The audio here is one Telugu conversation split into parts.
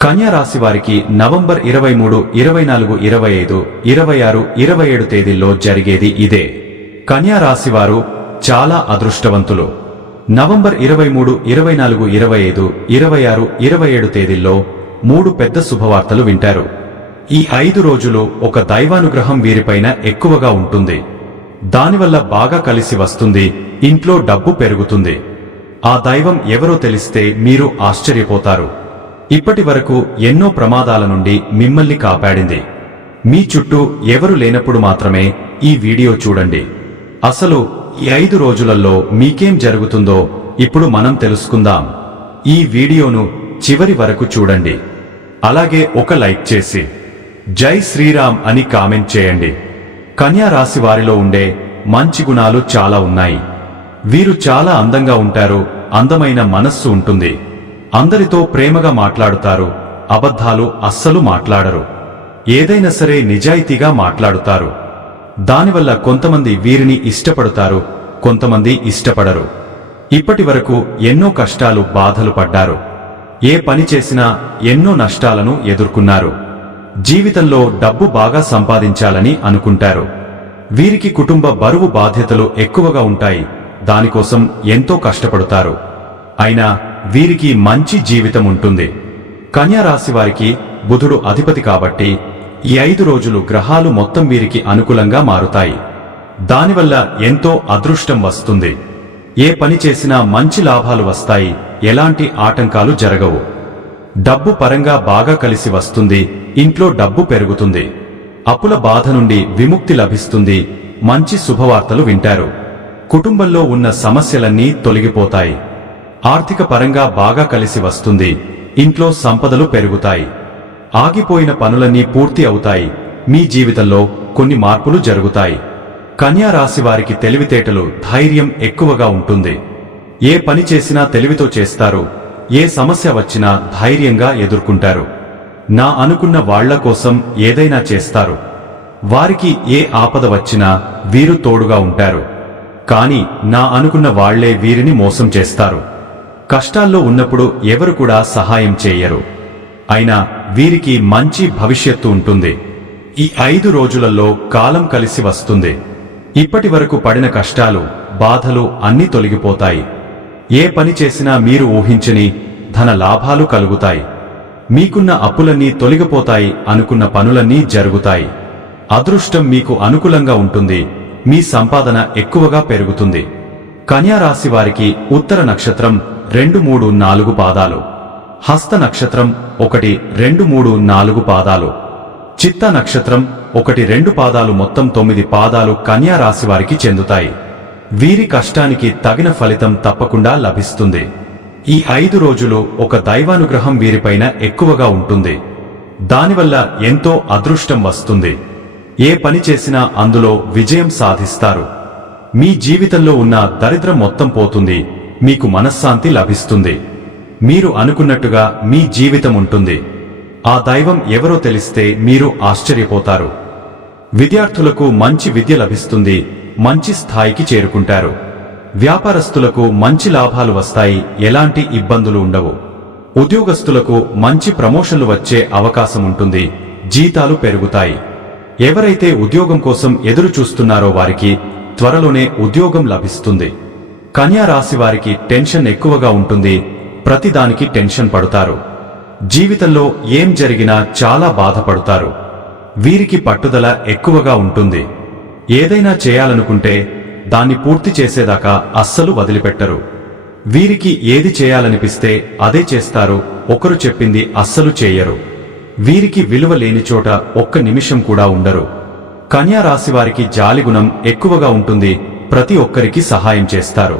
కన్యా రాశి వారికి నవంబర్ 23, 24, 25, 26, 27 తేదీల్లో జరిగేది ఇదే. కన్యా రాశి వారు చాలా అదృష్టవంతులు. నవంబర్ 23, 24, 25, 26, 27 తేదీల్లో 3 పెద్ద శుభవార్తలు వింటారు. ఈ 5 రోజులు ఒక దైవానుగ్రహం వీరిపైన ఎక్కువగా ఉంటుంది. దానివల్ల బాగా కలిసి వస్తుంది, ఇంట్లో డబ్బు పెరుగుతుంది. ఆ దైవం ఎవరో తెలిస్తే మీరు ఆశ్చర్యపోతారు. ఇప్పటి వరకు ఎన్నో ప్రమాదాల నుండి మిమ్మల్ని కాపాడింది. మీ చుట్టూ ఎవరు లేనప్పుడు మాత్రమే ఈ వీడియో చూడండి. అసలు ఈ 5 రోజులలో మీకేం జరుగుతుందో ఇప్పుడు మనం తెలుసుకుందాం. ఈ వీడియోను చివరి వరకు చూడండి. అలాగే ఒక లైక్ చేసి జై శ్రీరామ్ అని కామెంట్ చేయండి. కన్యా రాశి వారిలో ఉండే మంచి గుణాలు చాలా ఉన్నాయి. వీరు చాలా అందంగా ఉంటారు, అందమైన మనస్సు ఉంటుంది. అందరితో ప్రేమగా మాట్లాడుతారు, అబద్ధాలు అస్సలు మాట్లాడరు. ఏదైనా సరే నిజాయితీగా మాట్లాడుతారు. దానివల్ల కొంతమంది వీరిని ఇష్టపడతారు, కొంతమంది ఇష్టపడరు. ఇప్పటి వరకు ఎన్నో కష్టాలు బాధలు పడ్డారు. ఏ పని చేసినా ఎన్నో నష్టాలను ఎదుర్కొన్నారు. జీవితంలో డబ్బు బాగా సంపాదించాలని అనుకుంటారు. వీరికి కుటుంబ బరువు బాధ్యతలు ఎక్కువగా ఉంటాయి. దానికోసం ఎంతో కష్టపడతారు. అయినా వీరికి మంచి జీవితం ఉంటుంది. కన్యా రాశి వారికి బుధుడు అధిపతి కాబట్టి ఈ 5 రోజులు గ్రహాలు మొత్తం వీరికి అనుకూలంగా మారుతాయి. దానివల్ల ఎంతో అదృష్టం వస్తుంది. ఏ పని చేసినా మంచి లాభాలు వస్తాయి, ఎలాంటి ఆటంకాలు జరగవు. డబ్బు పరంగా బాగా కలిసి వస్తుంది, ఇంట్లో డబ్బు పెరుగుతుంది. అప్పుల బాధ నుండి విముక్తి లభిస్తుంది, మంచి శుభవార్తలు వింటారు. కుటుంబంలో ఉన్న సమస్యలన్నీ తొలగిపోతాయి. ఆర్థిక పరంగా బాగా కలిసి వస్తుంది, ఇంట్లో సంపదలు పెరుగుతాయి. ఆగిపోయిన పనులన్నీ పూర్తి అవుతాయి. మీ జీవితంలో కొన్ని మార్పులు జరుగుతాయి. కన్యా రాశి వారికి తెలివితేటలు, ధైర్యం ఎక్కువగా ఉంటుంది. ఏ పని చేసినా తెలివితో చేస్తారు. ఏ సమస్య వచ్చినా ధైర్యంగా ఎదుర్కొంటారు. నా అనుకున్న వాళ్ల కోసం ఏదైనా చేస్తారు. వారికి ఏ ఆపద వచ్చినా వీరు తోడుగా ఉంటారు. కాని నా అనుకున్న వాళ్లే వీరిని మోసం చేస్తారు. కష్టాల్లో ఉన్నప్పుడు ఎవరు కూడా సహాయం చేయరు. అయినా వీరికి మంచి భవిష్యత్తు ఉంటుంది. ఈ 5 రోజులలో కాలం కలిసి వస్తుంది. ఇప్పటి వరకు పడిన కష్టాలు, బాధలు అన్నీ తొలగిపోతాయి. ఏ పని చేసినా మీరు ఊహించని ధన లాభాలు కలుగుతాయి. మీకున్న అప్పులన్నీ తొలగిపోతాయి, అనుకున్న పనులన్నీ జరుగుతాయి. అదృష్టం మీకు అనుకూలంగా ఉంటుంది. మీ సంపాదన ఎక్కువగా పెరుగుతుంది. కన్యా రాశి వారికి ఉత్తర నక్షత్రం 2, 3, 4 పాదాలు, హస్త నక్షత్రం 1, 2, 3, 4 పాదాలు, చిత్త నక్షత్రం 1, 2 పాదాలు, మొత్తం 9 పాదాలు కన్యా రాశి వారికి చెందుతాయి. వీరి కష్టానికి తగిన ఫలితం తప్పకుండా లభిస్తుంది. ఈ 5 రోజులు ఒక దైవానుగ్రహం వీరిపైన ఎక్కువగా ఉంటుంది. దానివల్ల ఎంతో అదృష్టం వస్తుంది. ఏ పని చేసినా అందులో విజయం సాధిస్తారు. మీ జీవితంలో ఉన్న దరిద్రం మొత్తం పోతుంది. మీకు మనశ్శాంతి లభిస్తుంది. మీరు అనుకున్నట్టుగా మీ జీవితం ఉంటుంది. ఆ దైవం ఎవరో తెలిస్తే మీరు ఆశ్చర్యపోతారు. విద్యార్థులకు మంచి విద్య లభిస్తుంది. మంచి స్థాయికి చేరుకుంటారు. వ్యాపారస్తులకు మంచి లాభాలు వస్తాయి. ఎలాంటి ఇబ్బందులు ఉండవు. ఉద్యోగస్తులకు మంచి ప్రమోషన్లు వచ్చే అవకాశం ఉంటుంది. జీతాలు పెరుగుతాయి. ఎవరైతే ఉద్యోగం కోసం ఎదురు చూస్తున్నారో వారికి త్వరలోనే ఉద్యోగం లభిస్తుంది. కన్యా రాశి వారికి టెన్షన్ ఎక్కువగా ఉంటుంది. ప్రతిదానికి టెన్షన్ పడతారు. జీవితంలో ఏం జరిగినా చాలా బాధపడతారు. వీరికి పట్టుదల ఎక్కువగా ఉంటుంది. ఏదైనా చేయాలనుకుంటే దాన్ని పూర్తి చేసేదాకా అస్సలు వదిలిపెట్టరు. వీరికి ఏది చేయాలనిపిస్తే అదే చేస్తారు. ఒకరు చెప్పింది అస్సలు చేయరు. వీరికి విలువ లేని చోట ఒక్క నిమిషం కూడా ఉండరు. కన్యా రాశి వారికి జాలిగుణం ఎక్కువగా ఉంటుంది. ప్రతి ఒక్కరికి సహాయం చేస్తారు.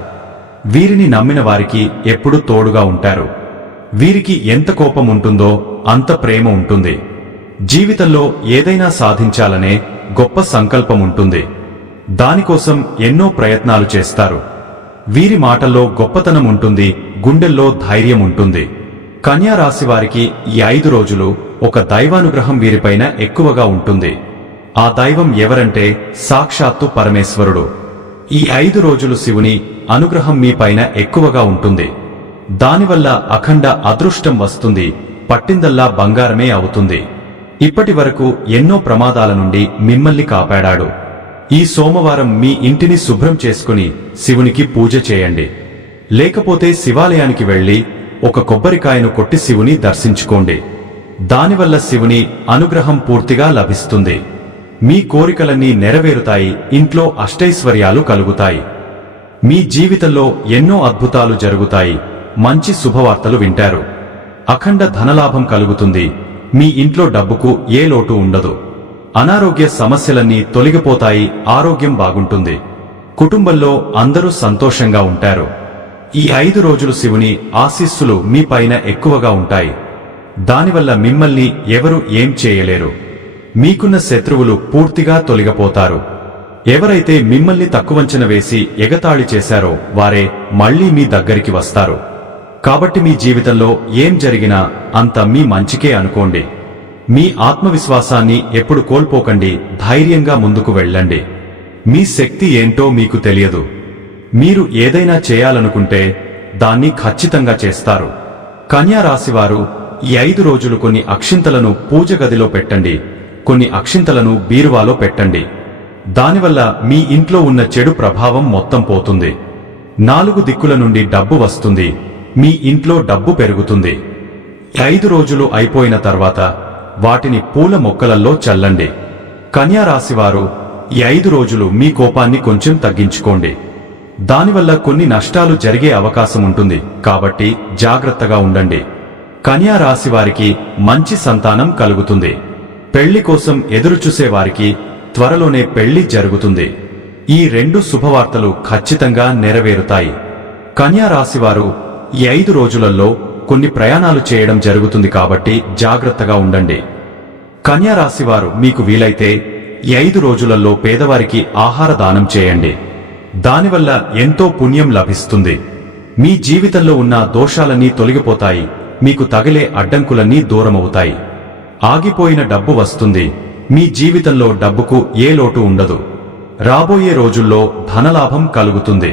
వీరిని నమ్మిన వారికి ఎప్పుడూ తోడుగా ఉంటారు. వీరికి ఎంత కోపం ఉంటుందో అంత ప్రేమ ఉంటుంది. జీవితంలో ఏదైనా సాధించాలనే గొప్ప సంకల్పం ఉంటుంది. దానికోసం ఎన్నో ప్రయత్నాలు చేస్తారు. వీరి మాటల్లో గొప్పతనం ఉంటుంది. గుండెల్లో ధైర్యం ఉంటుంది. కన్యా రాశి వారికి ఈ 5 రోజులు ఒక దైవానుగ్రహం వీరిపైన ఎక్కువగా ఉంటుంది. ఆ దైవం ఎవరంటే సాక్షాత్తు పరమేశ్వరుడు. ఈ 5 రోజులు శివుని అనుగ్రహం మీ పైన ఎక్కువగా ఉంటుంది. దానివల్ల అఖండ అదృష్టం వస్తుంది. పట్టిందల్లా బంగారమే అవుతుంది. ఇప్పటి వరకు ఎన్నో ప్రమాదాల నుండి మిమ్మల్ని కాపాడాడు. ఈ సోమవారం మీ ఇంటిని శుభ్రం చేసుకుని శివునికి పూజ చేయండి. లేకపోతే శివాలయానికి వెళ్లి ఒక కొబ్బరికాయను కొట్టి శివుని దర్శించుకోండి. దానివల్ల శివుని అనుగ్రహం పూర్తిగా లభిస్తుంది. మీ కోరికలన్నీ నెరవేరుతాయి. ఇంట్లో అష్టైశ్వర్యాలు కలుగుతాయి. మీ జీవితంలో ఎన్నో అద్భుతాలు జరుగుతాయి. మంచి శుభవార్తలు వింటారు. అఖండ ధనలాభం కలుగుతుంది. మీ ఇంట్లో డబ్బుకు ఏ లోటు ఉండదు. అనారోగ్య సమస్యలన్నీ తొలగిపోతాయి. ఆరోగ్యం బాగుంటుంది. కుటుంబంలో అందరూ సంతోషంగా ఉంటారు. ఈ 5 రోజులు శివుని ఆశీస్సులు మీ పైన ఎక్కువగా ఉంటాయి. దానివల్ల మిమ్మల్ని ఎవరు ఏం చేయలేరు. మీకున్న శత్రువులు పూర్తిగా తొలగిపోతారు. ఎవరైతే మిమ్మల్ని తక్కువంచన వేసి ఎగతాళి చేశారో వారే మళ్లీ మీ దగ్గరికి వస్తారు. కాబట్టి మీ జీవితంలో ఏం జరిగినా అంత మీ మంచికే అనుకోండి. మీ ఆత్మవిశ్వాసాన్ని ఎప్పుడు కోల్పోకండి. ధైర్యంగా ముందుకు వెళ్ళండి. మీ శక్తి ఏంటో మీకు తెలియదు. మీరు ఏదైనా చేయాలనుకుంటే దాన్ని ఖచ్చితంగా చేస్తారు. కన్యా రాశివారు ఈ 5 రోజులు కొన్ని అక్షింతలను పూజ గదిలో పెట్టండి. కొన్ని అక్షింతలను బీరువాలో పెట్టండి. దానివల్ల మీ ఇంట్లో ఉన్న చెడు ప్రభావం మొత్తం పోతుంది. 4 దిక్కుల నుండి డబ్బు వస్తుంది. మీ ఇంట్లో డబ్బు పెరుగుతుంది. 5 రోజులు అయిపోయిన తర్వాత వాటిని పూల మొక్కలలో చల్లండి. కన్యా రాశివారు ఈ 5 రోజులు మీ కోపాన్ని కొంచెం తగ్గించుకోండి. దానివల్ల కొన్ని నష్టాలు జరిగే అవకాశం ఉంటుంది. కాబట్టి జాగ్రత్తగా ఉండండి. కన్యా రాశివారికి మంచి సంతానం కలుగుతుంది. పెళ్లి కోసం ఎదురుచూసేవారికి త్వరలోనే పెళ్లి జరుగుతుంది. ఈ 2 శుభవార్తలు ఖచ్చితంగా నెరవేరుతాయి. కన్యా రాశివారు ఈ 5 రోజులలో కొన్ని ప్రయాణాలు చేయడం జరుగుతుంది. కాబట్టి జాగ్రత్తగా ఉండండి. కన్యా రాశివారు మీకు వీలైతే ఈ 5 రోజులలో పేదవారికి ఆహార దానం చేయండి. దానివల్ల ఎంతో పుణ్యం లభిస్తుంది. మీ జీవితంలో ఉన్న దోషాలన్నీ తొలగిపోతాయి. మీకు తగిలే అడ్డంకులన్నీ దూరమవుతాయి. ఆగిపోయిన డబ్బు వస్తుంది. మీ జీవితంలో డబ్బుకు ఏ లోటు ఉండదు. రాబోయే రోజుల్లో ధనలాభం కలుగుతుంది.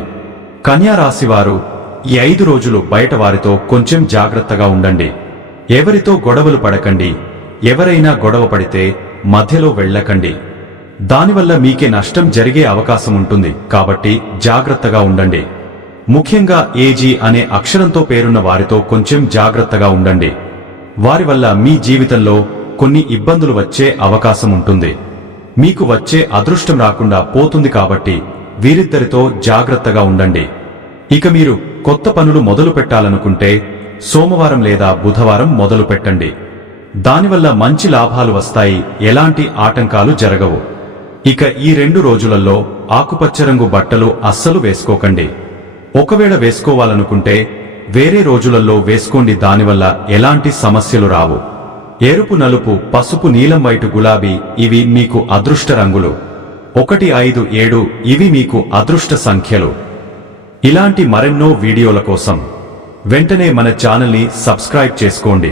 కన్యా రాశివారు ఈ 5 రోజులు బయట వారితో కొంచెం జాగ్రత్తగా ఉండండి. ఎవరితో గొడవలు పడకండి. ఎవరైనా గొడవ పడితే మధ్యలో వెళ్ళకండి. దానివల్ల మీకే నష్టం జరిగే అవకాశం ఉంటుంది. కాబట్టి జాగ్రత్తగా ఉండండి. ముఖ్యంగా ఏజీ అనే అక్షరంతో పేరున్న వారితో కొంచెం జాగ్రత్తగా ఉండండి. వారి వల్ల మీ జీవితంలో కొన్ని ఇబ్బందులు వచ్చే అవకాశం ఉంటుంది. మీకు వచ్చే అదృష్టం రాకుండా పోతుంది. కాబట్టి వీరిద్దరితో జాగ్రత్తగా ఉండండి. ఇక మీరు కొత్త పనులు మొదలు పెట్టాలనుకుంటే సోమవారం లేదా బుధవారం మొదలు పెట్టండి. దానివల్ల మంచి లాభాలు వస్తాయి. ఎలాంటి ఆటంకాలు జరగవు. ఇక ఈ 2 రోజులలో ఆకుపచ్చ రంగు బట్టలు అస్సలు వేసుకోకండి. ఒకవేళ వేసుకోవాలనుకుంటే వేరే రోజులలో వేసుకోండి. దానివల్ల ఎలాంటి సమస్యలు రావు. ఎరుపు, నలుపు, పసుపు, నీలం, వైటు, గులాబీ ఇవి మీకు అదృష్ట రంగులు. 1, 5, 7 ఇవి మీకు అదృష్ట సంఖ్యలు. ఇలాంటి మరెన్నో వీడియోల కోసం వెంటనే మన ఛానల్ని సబ్స్క్రైబ్ చేసుకోండి.